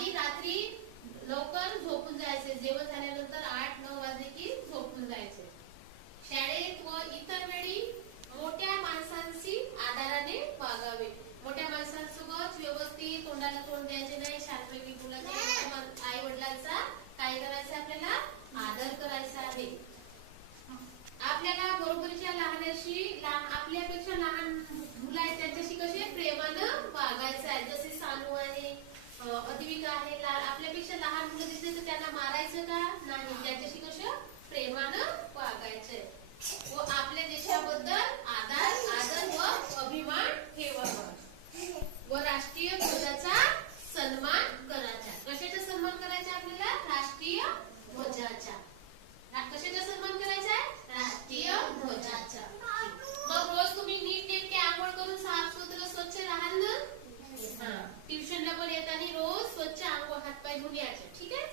आणि रात्री लवकर झोपून जायचे. जेवण झाल्यानंतर 8-9 वाजले की झोपून जायचे. शाळेत व इतर वेळी मोठ्या माणसांशी आदराने वागावे. मोठ्या माणसांसोबत व्यवस्थित तोंडाला तोंड द्यायचे नाही, शांतपैकी बोलायचे. आई वडिलांचा काय करायचं, आपल्याला आदर करायचा आहे. आपल्याला बरोबरच्या लहानाशी, आपल्यापेक्षा लहान मुलं आहेत त्यांच्याशी कसे प्रेमानं वागायचं आहे. जसे सानू आहे, अद्विका आहे, आपल्यापेक्षा लहान मुलं दिसले तर त्यांना मारायचं का नाही, त्यांच्याशी कसं प्रेमानं वागायचंय. व आपल्या देशाबद्दल आदर व अभिमान ठेवावा. व राष्ट्रीय ध्वजाचा सन्मान करायचा. कशाचा सन्मान करायचा आपल्याला? राष्ट्रीय ध्वजाचा. कशाचा सन्मान करायचा आहे? राष्ट्रीय ध्वजाचा. मग रोज तुम्ही नीटनेटके आंघोळ करून साफसुथरं स्वच्छ राहाल ना. ट्युशनला पण येताना रोज स्वच्छ आंघोळ हातपाय धुवून यायचे. ठीक आहे.